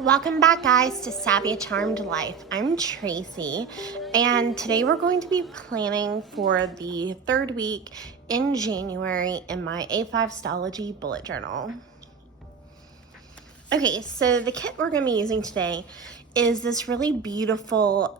Welcome back, guys, to Savvy Charmed Life. I'm Tracy, and today we're going to be planning for the third week in January in my A5 Stalogy bullet journal. Okay, so the kit we're going to be using today is this really beautiful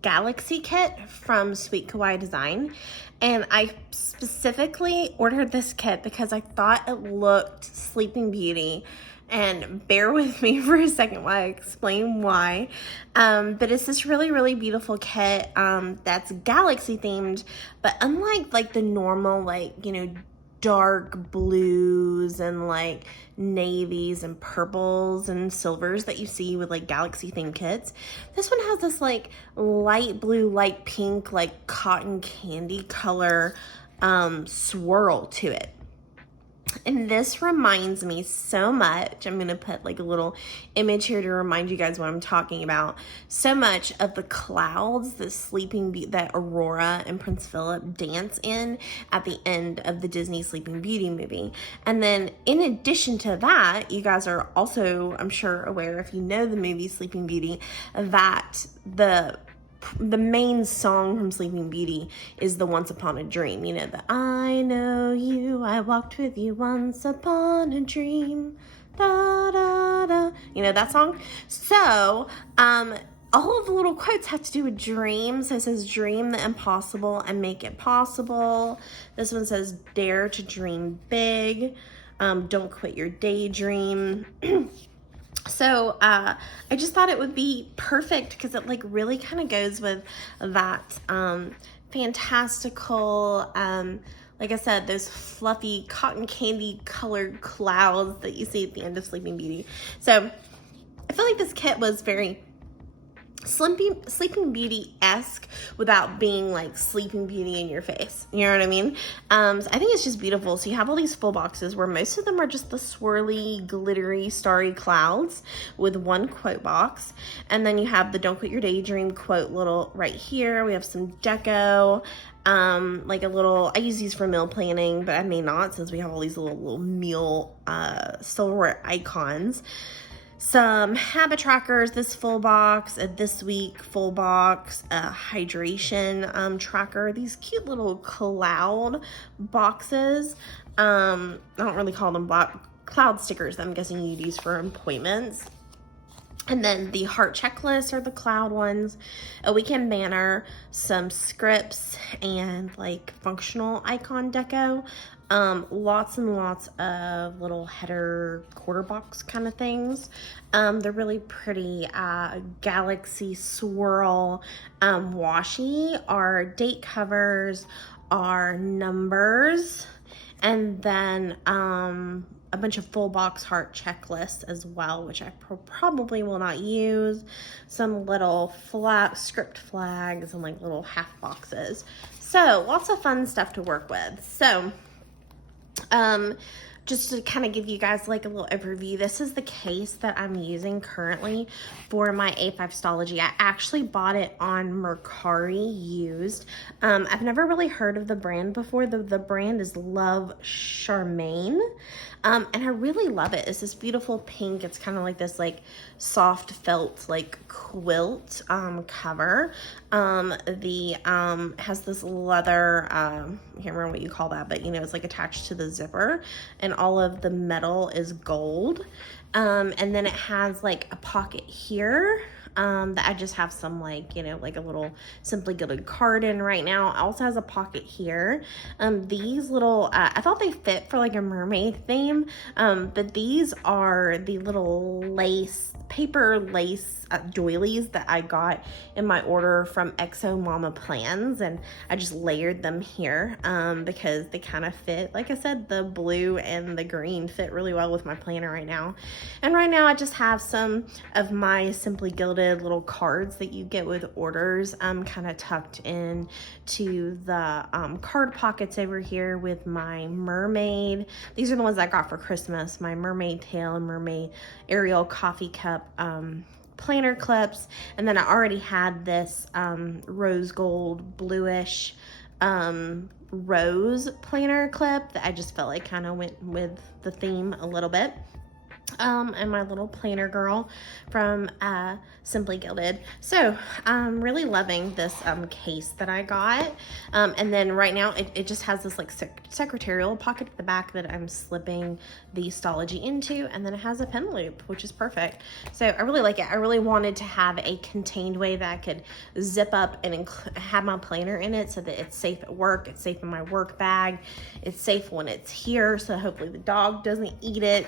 galaxy kit from Sweet Kawaii Design. And I specifically ordered this kit because I thought it looked Sleeping Beauty. And bear with me for a second while I explain why. But it's this really, really beautiful kit that's galaxy themed, but unlike like the normal, dark blues and like navies and purples and silvers that you see with like galaxy themed kits, this one has this like light blue, light pink, like cotton candy color swirl to it. And this reminds me so much, I'm going to put like a little image here to remind you guys what I'm talking about, so much of the clouds that Aurora and Prince Philip dance in at the end of the Disney Sleeping Beauty movie. And then in addition to that, you guys are also, I'm sure, aware, if you know the movie Sleeping Beauty, that the main song from Sleeping Beauty is the Once Upon a Dream. You know, the I know you, I walked with you once upon a dream, da da da. You know that song? So, all of the little quotes have to do with dreams. It says, dream the impossible and make it possible. This one says, dare to dream big. Don't quit your daydream. So I just thought it would be perfect because it like really kind of goes with that fantastical, like I said, those fluffy cotton candy colored clouds that you see at the end of Sleeping Beauty. So I feel like this kit was very Sleeping Beauty-esque without being like Sleeping Beauty in your face. You know what I mean? So I think it's just beautiful. So you have all these full boxes where most of them are just the swirly, glittery, starry clouds with one quote box. And then you have the Don't Quit Your Daydream quote little right here. We have some deco, like a little, I use these for meal planning, but I may not since we have all these little meal silverware icons. Some habit trackers, this full box, a this week full box, a hydration tracker, these cute little cloud boxes. I don't really call them cloud stickers. I'm guessing you'd use for appointments. And then the heart checklist are the cloud ones, a weekend banner, some scripts, and like functional icon deco. Lots and lots of little header quarter box kind of things. They're really pretty. Galaxy swirl washi. Our date covers, our numbers, and then a bunch of full box heart checklists as well, which I probably will not use. Some little script flags and like little half boxes. So lots of fun stuff to work with. So just to kind of give you guys like a little overview, this is the case that I'm using currently for my A5 Stalogy. I actually bought it on Mercari used. I've never really heard of the brand before. The brand is Love Charmaine. And I really love it. It's this beautiful pink. It's kind of like this like soft felt like quilt cover. Has this leather, I can't remember what you call that, but you know, it's like attached to the zipper, and all of the metal is gold. And then it has like a pocket here that I just have some like, you know, like a little Simply Gilded card in right now. It also has a pocket here. These little, I thought they fit for like a mermaid theme, but these are the little paper lace doilies that I got in my order from Exo Mama Plans, and I just layered them here because they kind of fit. Like I said, the blue and the green fit really well with my planner right now. And right now I just have some of my Simply Gilded little cards that you get with orders kind of tucked in to the card pockets over here with my mermaid. These are the ones I got for Christmas, my mermaid tail and mermaid Ariel coffee cup planner clips. And then I already had this rose gold bluish rose planner clip that I just felt like kind of went with the theme a little bit. and my little planner girl from Simply Gilded. So I'm really loving this case that I got. And then right now it just has this like secretarial pocket at the back that I'm slipping the Stalogy into, and then it has a pen loop, which is perfect. So I really like it. I really wanted to have a contained way that I could zip up and have my planner in it so that it's safe at work, it's safe in my work bag, it's safe when it's here, so hopefully the dog doesn't eat it.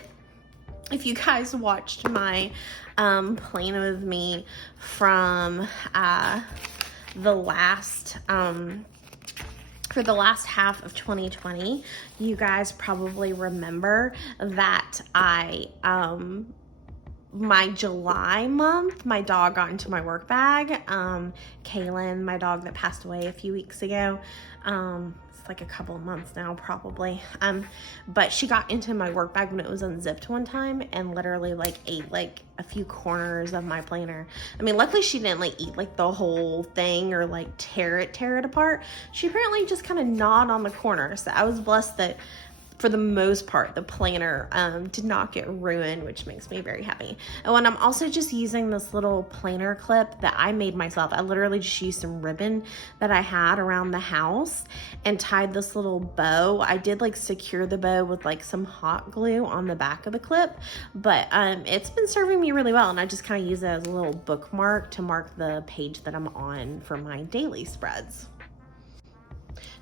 If you guys watched my plan with me from the last for the last half of 2020, you guys probably remember that my July month, my dog got into my work bag. Kaylin, my dog that passed away a few weeks ago, it's like a couple of months now probably, but she got into my work bag when it was unzipped one time and literally like ate like a few corners of my planner. I mean, luckily she didn't like eat like the whole thing or like tear it apart. She apparently just kind of gnawed on the corner. So I was blessed that for the most part, the planner did not get ruined, which makes me very happy. And when I'm also just using this little planner clip that I made myself, I literally just used some ribbon that I had around the house and tied this little bow. I did like secure the bow with like some hot glue on the back of the clip, but it's been serving me really well, and I just kind of use it as a little bookmark to mark the page that I'm on for my daily spreads.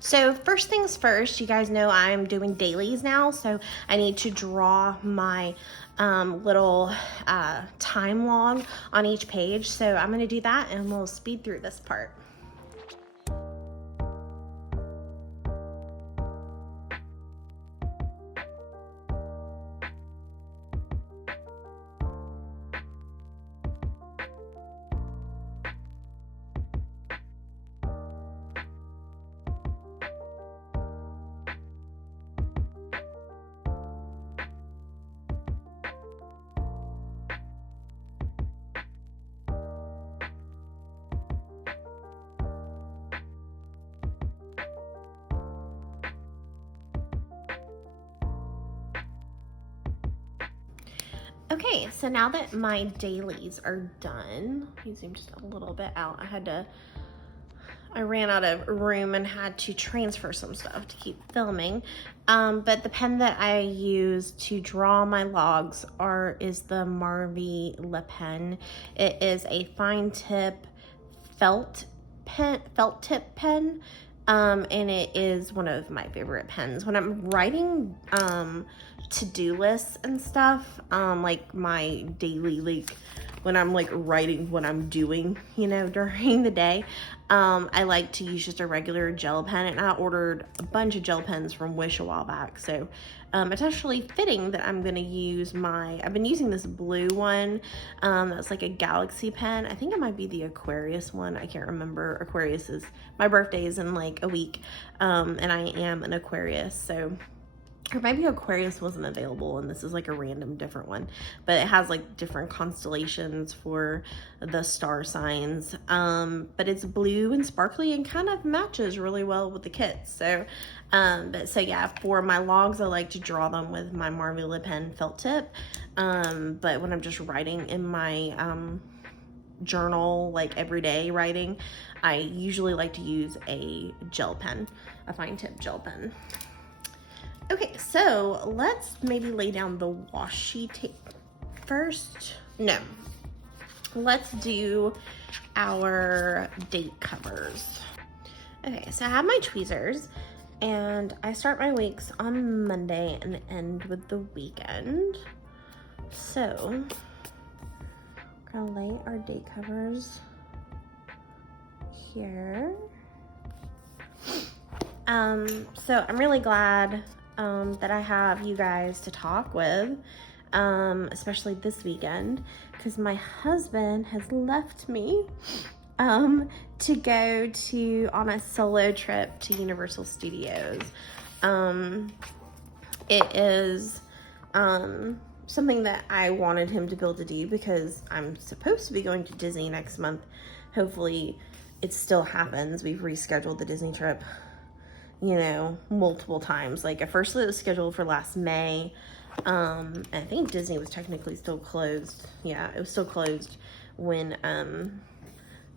So first things first, you guys know I'm doing dailies now, so I need to draw my little time log on each page. So I'm going to do that and we'll speed through this part. Okay, so now that my dailies are done, let me zoom just a little bit out. I ran out of room and had to transfer some stuff to keep filming. But the pen that I use to draw my logs is the Marvy Le Pen. It is a fine tip felt tip pen. And it is one of my favorite pens. When I'm writing to-do lists and stuff, like my daily, like when I'm like writing what I'm doing, you know, during the day, I like to use just a regular gel pen, and I ordered a bunch of gel pens from Wish a while back. So it's actually fitting that I'm gonna use I've been using this blue one, that's like a Galaxy pen. I think it might be the Aquarius one. I can't remember. Aquarius is, my birthday is in like a week, and I am an Aquarius, so, or maybe Aquarius wasn't available and this is like a random different one, but it has like different constellations for the star signs, but it's blue and sparkly and kind of matches really well with the kit. So so yeah, for my logs I like to draw them with my Marvy Le Pen felt tip, but when I'm just writing in my journal, like everyday writing, I usually like to use a gel pen, a fine tip gel pen. Okay, so let's maybe lay down the washi tape first. No, let's do our date covers. Okay, so I have my tweezers, and I start my weeks on Monday and end with the weekend. So, we're gonna lay our date covers here. So I'm really glad that I have you guys to talk with, especially this weekend, because my husband has left me to go on a solo trip to Universal Studios. It is something that I wanted him to be able to do because I'm supposed to be going to Disney next month. Hopefully it still happens. We've rescheduled the Disney trip, you know, multiple times. Like at first it was scheduled for last May, I think Disney was technically still closed. Yeah, it was still closed when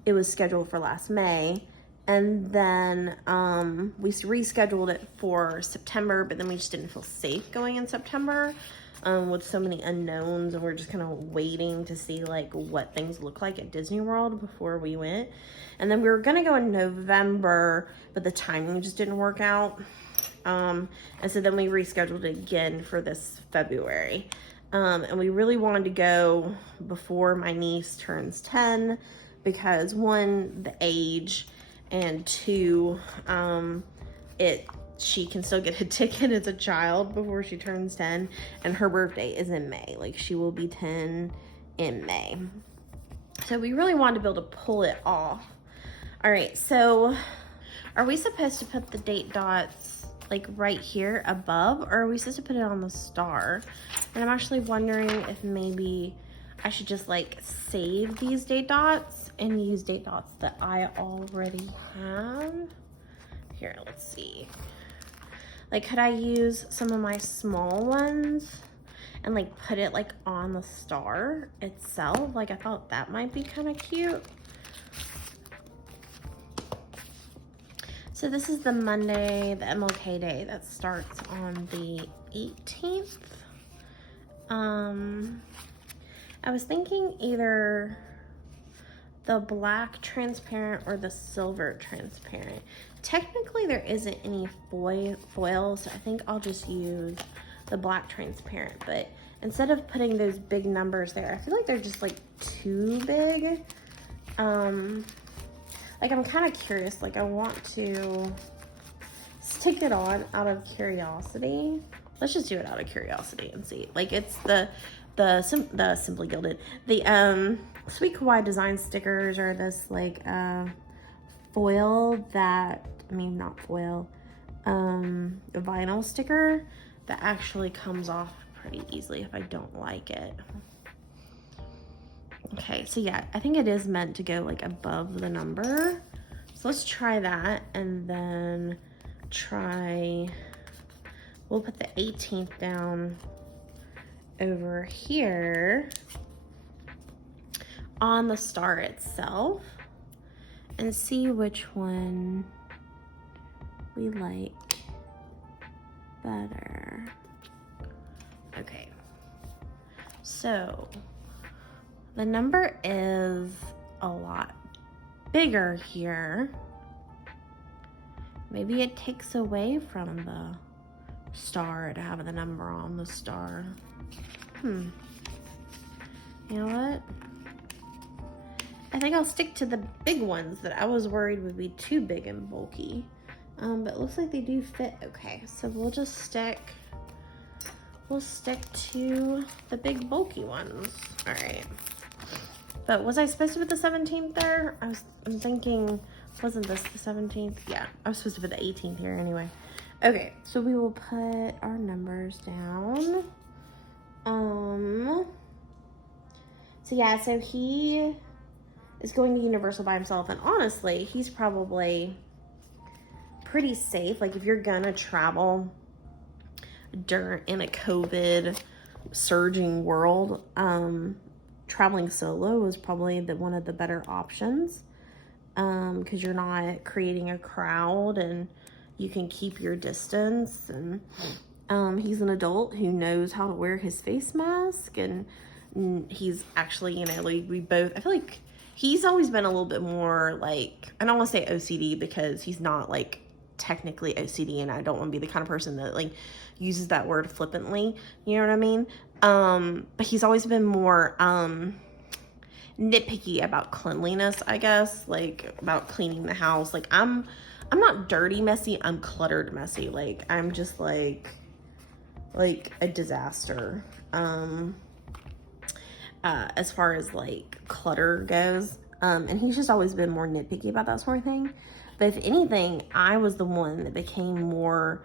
it was scheduled for last May. And then we rescheduled it for September, but then we just didn't feel safe going in September with so many unknowns, and we're just kind of waiting to see like what things look like at Disney World before we went. And then we were gonna go in November, but the timing just didn't work out. And so then we rescheduled it again for this February. And we really wanted to go before my niece turns 10 because one, the age, and two, she can still get a ticket as a child before she turns 10, and her birthday is in May. Like, she will be 10 in May. So we really wanted to be able to pull it off. All right, so are we supposed to put the date dots like right here above, or are we supposed to put it on the star? And I'm actually wondering if maybe I should just like save these date dots and use date dots that I already have. Here, let's see. Like, could I use some of my small ones and like put it like on the star itself? Like, I thought that might be kind of cute. So this is the Monday, the MLK Day, that starts on the 18th. I was thinking either the black transparent or the silver transparent. Technically there isn't any foil, so I think I'll just use the black transparent, but instead of putting those big numbers there, I feel like they're just like too big. Like, I'm kind of curious, like I want to stick it on out of curiosity. Let's just do it out of curiosity and see. Like, it's the Simply Gilded. The Sweet Kawaii Design stickers are this like foil that, I mean, not foil, vinyl sticker that actually comes off pretty easily if I don't like it. Okay, so yeah, I think it is meant to go like above the number. So let's try that, and then we'll put the 18th down over here on the star itself and see which one we like better. Okay, so the number is a lot bigger here. Maybe it takes away from the star to have the number on the star. You know what? I think I'll stick to the big ones that I was worried would be too big and bulky. But it looks like they do fit okay. So we'll just stick to the big bulky ones. All right. But was I supposed to put the 17th there? I'm thinking, wasn't this the 17th? Yeah, I was supposed to put the 18th here anyway. Okay, so we will put our numbers down. So yeah, so he is going to Universal by himself, and honestly, he's probably pretty safe. Like, if you're gonna travel in a COVID surging world, traveling solo is probably one of the better options, because you're not creating a crowd and you can keep your distance. And he's an adult who knows how to wear his face mask, and he's actually, you know, like, I feel like he's always been a little bit more like, I don't want to say OCD because he's not like technically OCD, and I don't want to be the kind of person that like uses that word flippantly, you know what I mean? But he's always been more nitpicky about cleanliness, I guess, like about cleaning the house. Like, I'm not dirty messy, I'm cluttered messy. Like, I'm just like a disaster as far as like clutter goes. And he's just always been more nitpicky about that sort of thing. But if anything, I was the one that became more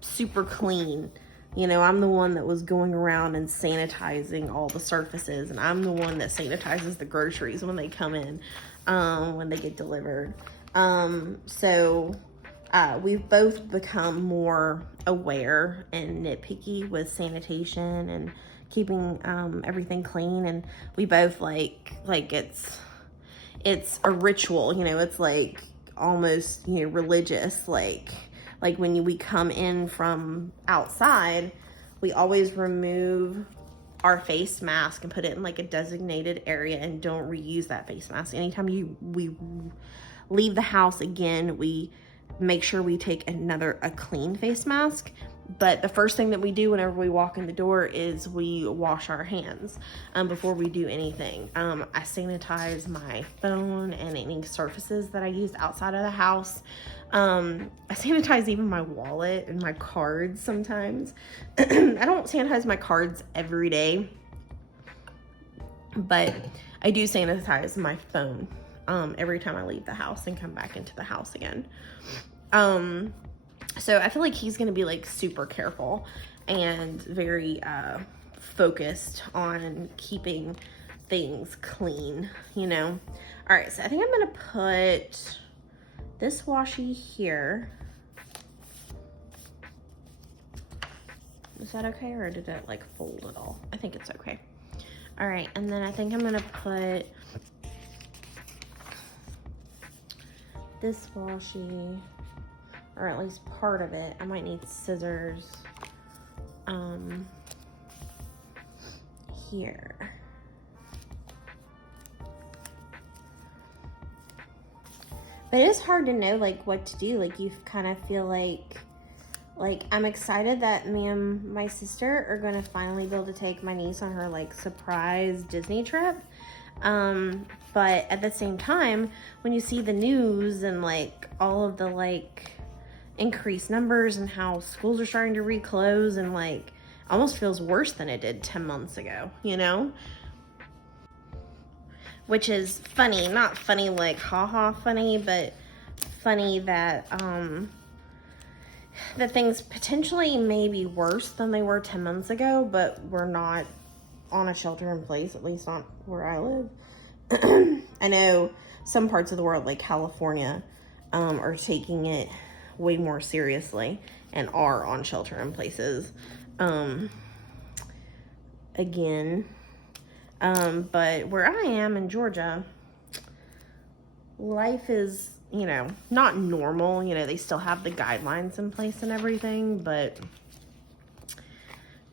super clean. You know, I'm the one that was going around and sanitizing all the surfaces, and I'm the one that sanitizes the groceries when they come in, when they get delivered. So we've both become more aware and nitpicky with sanitation and keeping everything clean, and we both like it's a ritual, you know. It's like almost, you know, religious, like when we come in from outside, we always remove our face mask and put it in like a designated area and don't reuse that face mask. Anytime we leave the house again, we make sure we take a clean face mask. But the first thing that we do whenever we walk in the door is we wash our hands before we do anything. I sanitize my phone and any surfaces that I use outside of the house. I sanitize even my wallet and my cards sometimes. I don't sanitize my cards every day, but I do sanitize my phone every time I leave the house and come back into the house again. So I feel like he's going to be like super careful and very focused on keeping things clean, you know. All right, so I think I'm going to put this washi here. Is that okay, or did it like fold at all? I think it's okay. All right, and then I think I'm going to put this washi, or at least part of it. I might need scissors here. But it is hard to know like what to do. Like you kind of feel like I'm excited that me and my sister are gonna finally be able to take my niece on her like surprise Disney trip. But at the same time, when you see the news and like all of the like increased numbers and how schools are starting to reclose, and like almost feels worse than it did 10 months ago, you know? Which is funny, not funny like haha funny, but funny that that things potentially may be worse than they were 10 months ago, but we're not on a shelter in place, at least not where I live. I know some parts of the world like California are taking it way more seriously and are on shelter in places again. But where I am in Georgia, life is, you know, not normal. You know, they still have the guidelines in place and everything, but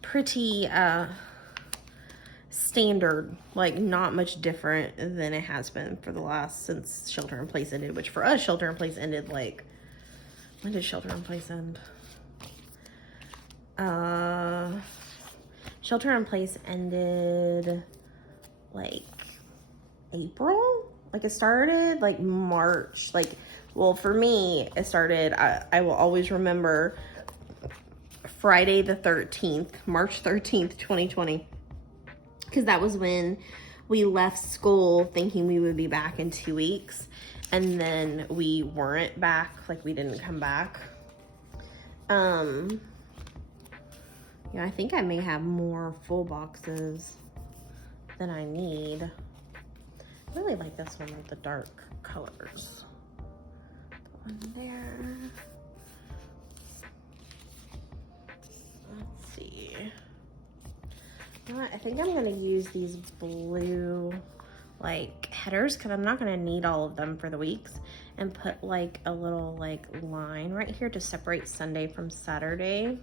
pretty standard, like not much different than it has been for the last, since shelter in place ended, which for us, shelter in place ended like, when did shelter in place end? Shelter in place ended like April. Like it started like March. Like, well, for me, it started, I will always remember Friday the 13th, March 13th, 2020. Because that was when we left school thinking we would be back in 2 weeks. And then we weren't back, like we didn't come back. Yeah, I think I may have more full boxes than I need. I really like this one with the dark colors. The one there. Let's see. You know what? I think I'm gonna use these blue like headers because I'm not gonna need all of them for the weeks, and put like a little like line right here to separate Sunday from Saturday.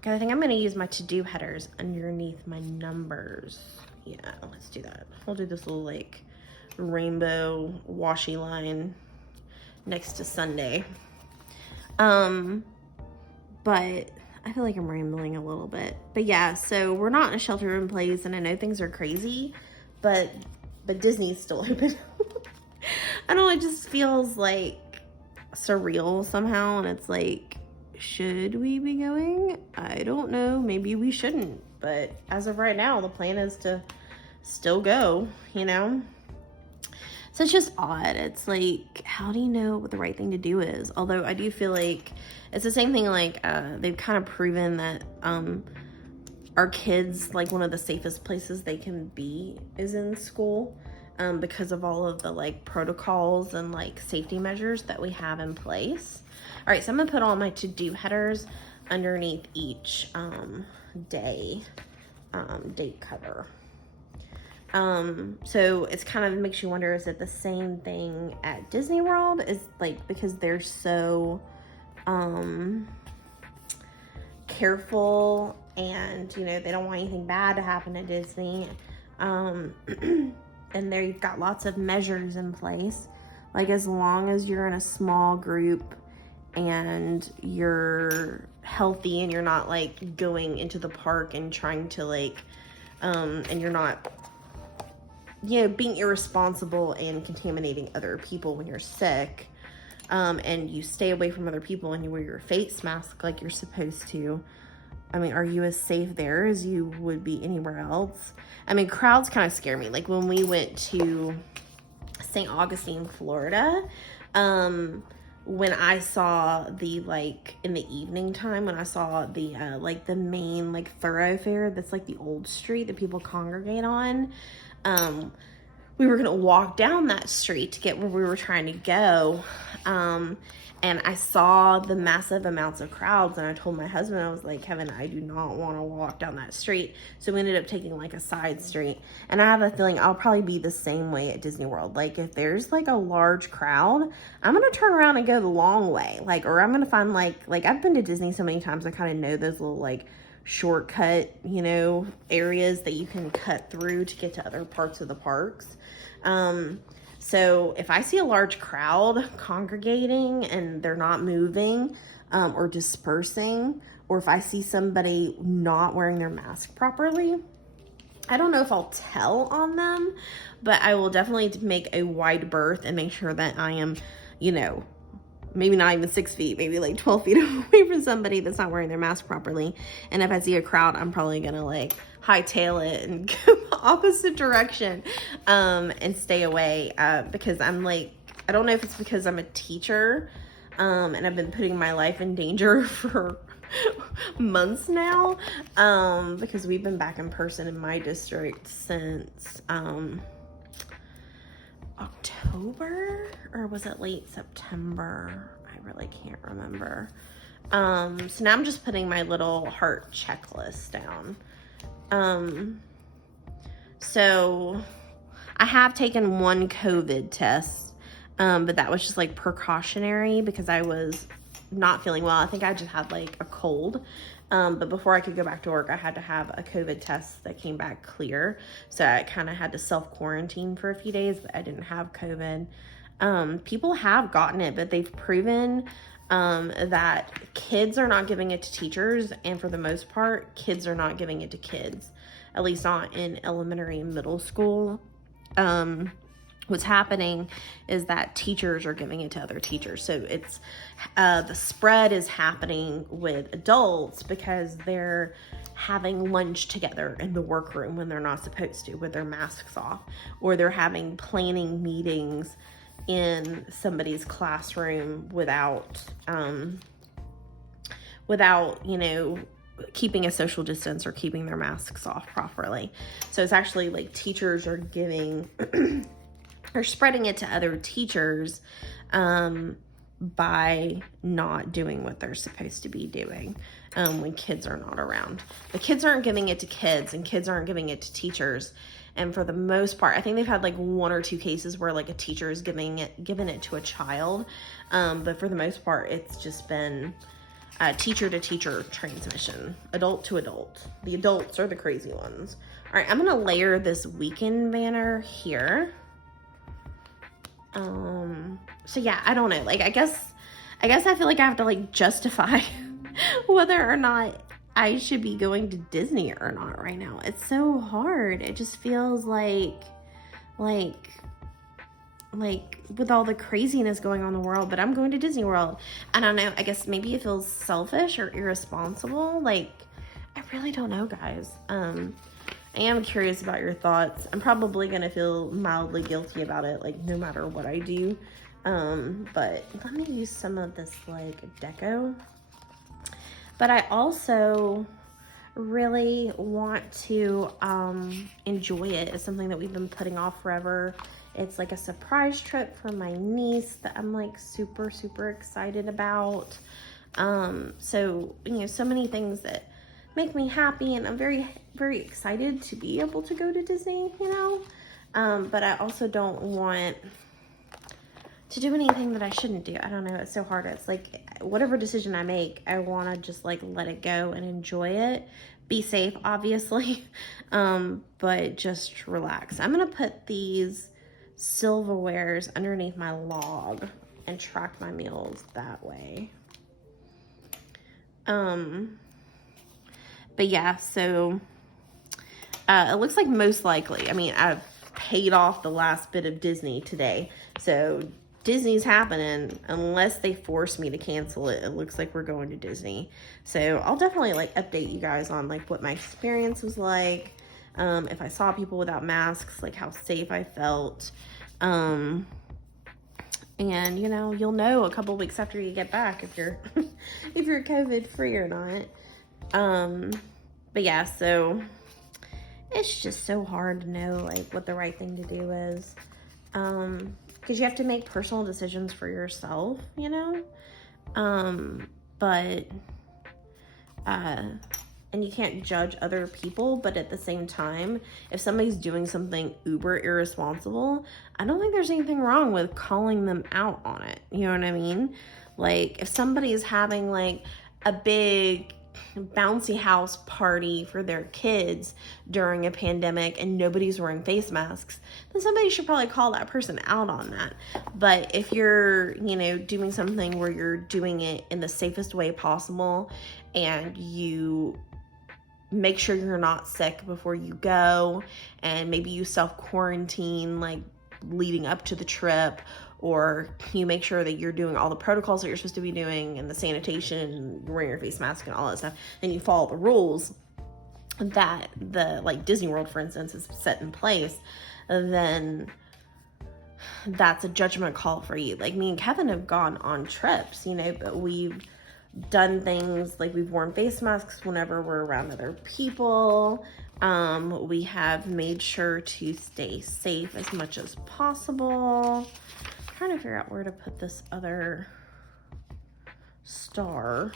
Okay, I think I'm gonna use my to-do headers underneath my numbers. Yeah, let's do that. We'll do this little like rainbow washi line next to Sunday. But I feel like I'm rambling a little bit. But yeah, so we're not in a shelter in place, and I know things are crazy, but Disney's still open. I don't know, it just feels like surreal somehow, and it's like, should we be going? I don't know, maybe we shouldn't, but as of right now, the plan is to still go, you know? So it's just odd. It's like, how do you know what the right thing to do is? Although I do feel like it's the same thing, like they've kind of proven that our kids, like one of the safest places they can be is in school. because of all of the like protocols and like safety measures that we have in place. All right, so I'm gonna put all my to-do headers underneath each day date cover. So it's kind of makes you wonder, is it the same thing at Disney World? Is like, because they're so careful, and you know, they don't want anything bad to happen at Disney. And there you've got lots of measures in place. Like, as long as you're in a small group and you're healthy and you're not like going into the park and trying to like and you're not, you know, being irresponsible and contaminating other people when you're sick, and you stay away from other people and you wear your face mask like you're supposed to, I mean, are you as safe there as you would be anywhere else? I mean, crowds kind of scare me. Like when we went to St. Augustine, Florida, when I saw the, like, in the evening time, when I saw the, like, the main, like, thoroughfare that's, like, the old street that people congregate on, we were going to walk down that street to get where we were trying to go, and I saw the massive amounts of crowds, and I told my husband, I was like, Kevin, I do not want to walk down that street. So we ended up taking like a side street, and I have a feeling I'll probably be the same way at Disney World. Like if there's like a large crowd, I'm going to turn around and go the long way. Like, or I'm going to find like I've been to Disney so many times, I kind of know those little like shortcut, you know, areas that you can cut through to get to other parts of the parks. So if I see a large crowd congregating and they're not moving, or dispersing, or if I see somebody not wearing their mask properly, I don't know if I'll tell on them, but I will definitely make a wide berth and make sure that I am, you know, maybe not even 6 feet, maybe like 12 feet away from somebody that's not wearing their mask properly. And if I see a crowd, I'm probably gonna like hightail it and go opposite direction, and stay away, because I'm like, I don't know if it's because I'm a teacher, and I've been putting my life in danger for months now, because we've been back in person in my district since October, or was it late September? I really can't remember. So now I'm just putting my little heart checklist down. So I have taken one COVID test, but that was just like precautionary because I was not feeling well. I think I just had like a cold. But before I could go back to work, I had to have a COVID test that came back clear. So I kind of had to self-quarantine for a few days, but I didn't have COVID. People have gotten it, but they've proven that kids are not giving it to teachers, and for the most part, kids are not giving it to kids, at least not in elementary and middle school. What's happening is that teachers are giving it to other teachers. So it's the spread is happening with adults because they're having lunch together in the workroom when they're not supposed to with their masks off, or they're having planning meetings in somebody's classroom without, you know, keeping a social distance or keeping their masks off properly. So it's actually like teachers are giving or spreading it to other teachers by not doing what they're supposed to be doing when kids are not around. The kids aren't giving it to kids, and kids aren't giving it to teachers. And for the most part, I think they've had like 1 or 2 cases where like a teacher is giving it to a child. But for the most part, it's just been teacher to teacher transmission, adult to adult. The adults are the crazy ones. All right, I'm gonna layer this weekend banner here. So yeah, I don't know. Like, I guess I feel like I have to like justify whether or not I should be going to Disney or not right now. It's so hard. It just feels like with all the craziness going on in the world, but I'm going to Disney World. I don't know. I guess maybe it feels selfish or irresponsible. Like, I really don't know, guys. I am curious about your thoughts. I'm probably going to feel mildly guilty about it, like, no matter what I do. But let me use some of this, like, deco. But I also really want to enjoy it. It's something that we've been putting off forever. It's like a surprise trip for my niece that I'm like super, super excited about. So, you know, so many things that make me happy, and I'm very, very excited to be able to go to Disney, you know? But I also don't want to do anything that I shouldn't do. I don't know, it's so hard. It's like whatever decision I make, I want to just like let it go and enjoy it. Be safe, obviously, but just relax. I'm gonna put these silverwares underneath my log and track my meals that way. But yeah, so it looks like most likely, I mean, I've paid off the last bit of Disney today, so Disney's happening unless they force me to cancel it. It looks like we're going to Disney. So I'll definitely like update you guys on like what my experience was like. If I saw people without masks, like how safe I felt. And you know, you'll know a couple weeks after you get back if you're if you're COVID free or not. But yeah, so it's just so hard to know like what the right thing to do is. Because you have to make personal decisions for yourself, you know? And you can't judge other people, but at the same time, if somebody's doing something uber irresponsible, I don't think there's anything wrong with calling them out on it. You know what I mean? Like, if somebody is having like a big bouncy house party for their kids during a pandemic and nobody's wearing face masks, then somebody should probably call that person out on that. But if you're, you know, doing something where you're doing it in the safest way possible and you make sure you're not sick before you go, and maybe you self-quarantine like leading up to the trip, or you make sure that you're doing all the protocols that you're supposed to be doing and the sanitation and wearing your face mask and all that stuff, and you follow the rules that the like Disney World, for instance, is set in place, then that's a judgment call for you. Like me and Kevin have gone on trips, you know, but we've done things like we've worn face masks whenever we're around other people. We have made sure to stay safe as much as possible. I'm trying to figure out where to put this other star.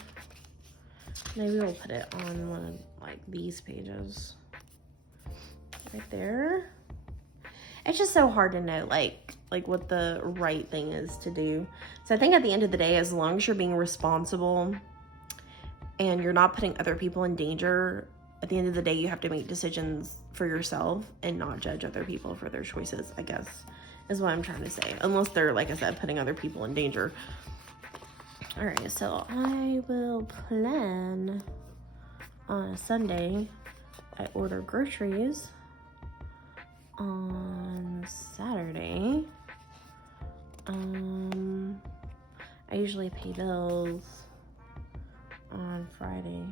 Maybe we'll put it on one of like these pages right there. It's just so hard to know like what the right thing is to do. So I think at the end of the day, as long as you're being responsible and you're not putting other people in danger, at the end of the day, you have to make decisions for yourself and not judge other people for their choices, I guess, is what I'm trying to say. Unless they're, like I said, putting other people in danger. All right, so I will plan on a Sunday. I order groceries on Saturday. I usually pay bills on Friday.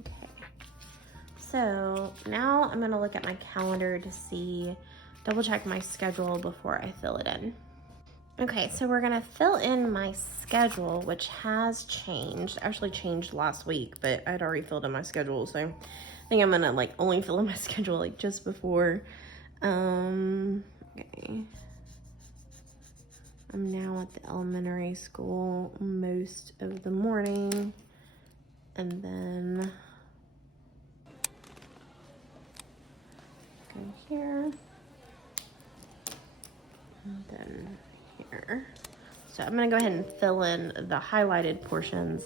Okay. So now I'm gonna look at my calendar to see, double check my schedule before I fill it in. Okay, so we're gonna fill in my schedule, which has changed. Actually changed last week, but I'd already filled in my schedule, so I think I'm gonna like only fill in my schedule like just before. Okay. I'm now at the elementary school most of the morning, and then go here, and then here. So I'm gonna go ahead and fill in the highlighted portions,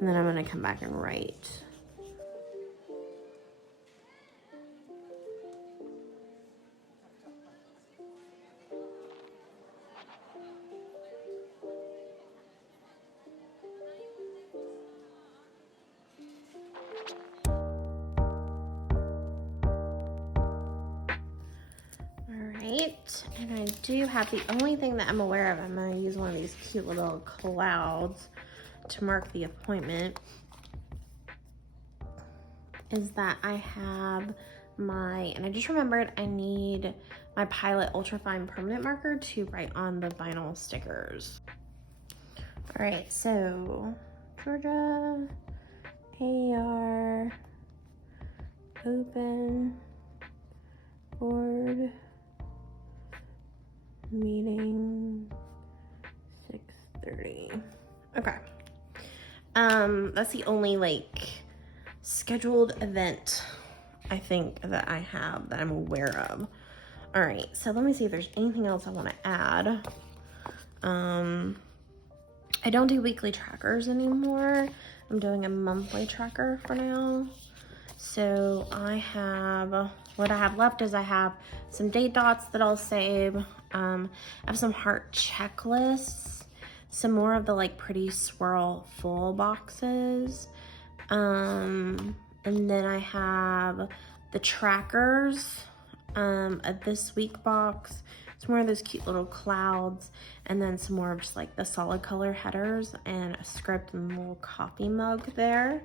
and then I'm gonna come back and write. And I do have, the only thing that I'm aware of, I'm gonna use one of these cute little clouds to mark the appointment, is that I have and I just remembered I need my Pilot Ultrafine Permanent Marker to write on the vinyl stickers. All right, so Georgia, AR, open, board, meeting, 6:30. Okay. That's the only like scheduled event I think that I have that I'm aware of. All right, so let me see if there's anything else I want to add. I don't do weekly trackers anymore. I'm doing a monthly tracker for now. So what I have left is I have some date dots that I'll save. I have some heart checklists, some more of the like pretty swirl full boxes. And then I have the trackers, a this week box, some more of those cute little clouds, and then some more of just like the solid color headers and a script and a little coffee mug there.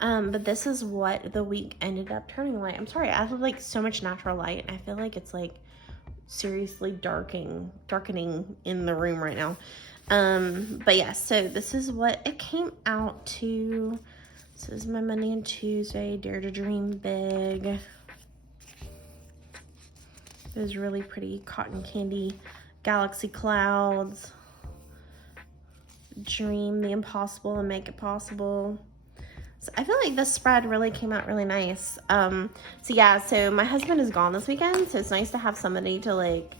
But this is what the week ended up turning like. I'm sorry, I have like so much natural light. I feel like it's like seriously darkening in the room right now. But yeah, so this is what it came out to. This is my Monday and Tuesday, Dare to Dream Big. Those really pretty cotton candy galaxy clouds. Dream the impossible and make it possible. So I feel like this spread really came out really nice. So yeah, so my husband is gone this weekend, so it's nice to have somebody to like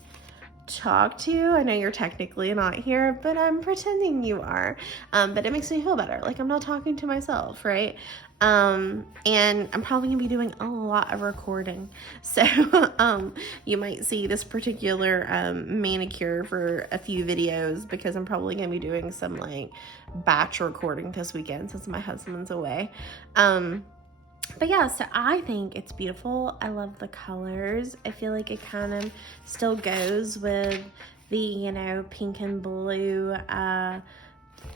talk to. I know you're technically not here, but I'm pretending you are. But it makes me feel better. Like I'm not talking to myself, right? And I'm probably gonna be doing a lot of recording. So you might see this particular manicure for a few videos because I'm probably gonna be doing some like batch recording this weekend since my husband's away. But yeah, so I think it's beautiful. I love the colors. I feel like it kind of still goes with the, you know, pink and blue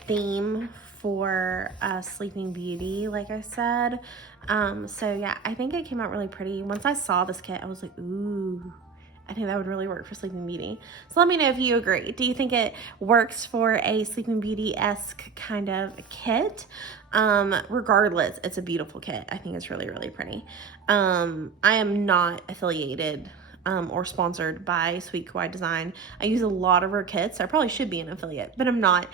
theme for Sleeping Beauty, like I said. So yeah, I think it came out really pretty. Once I saw this kit, I was like, ooh, I think that would really work for Sleeping Beauty. So let me know if you agree. Do you think it works for a Sleeping Beauty-esque kind of kit? Regardless, it's a beautiful kit. I think it's really, really pretty. I am not affiliated or sponsored by Sweet Kawaii Design. I use a lot of her kits. I probably should be an affiliate, but I'm not.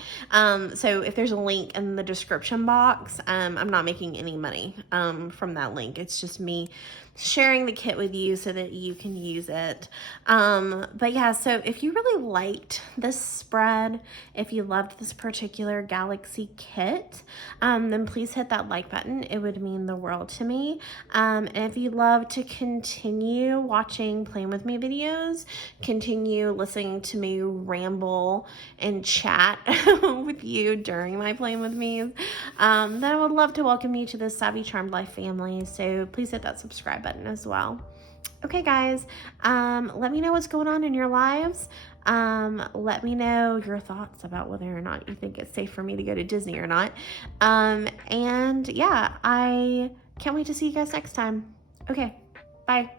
So if there's a link in the description box, I'm not making any money from that link. It's just me sharing the kit with you so that you can use it. But yeah, so if you really liked this spread, if you loved this particular Galaxy kit, then please hit that like button. It would mean the world to me. And if you'd love to continue watching Playing With Me videos, continue listening to me ramble and chat with you during my Playing With Me's, then I would love to welcome you to the Savvy Charmed Life family. So please hit that subscribe button as well. Okay guys, let me know what's going on in your lives. Let me know your thoughts about whether or not you think it's safe for me to go to Disney or not. And yeah, I can't wait to see you guys next time. Okay, bye.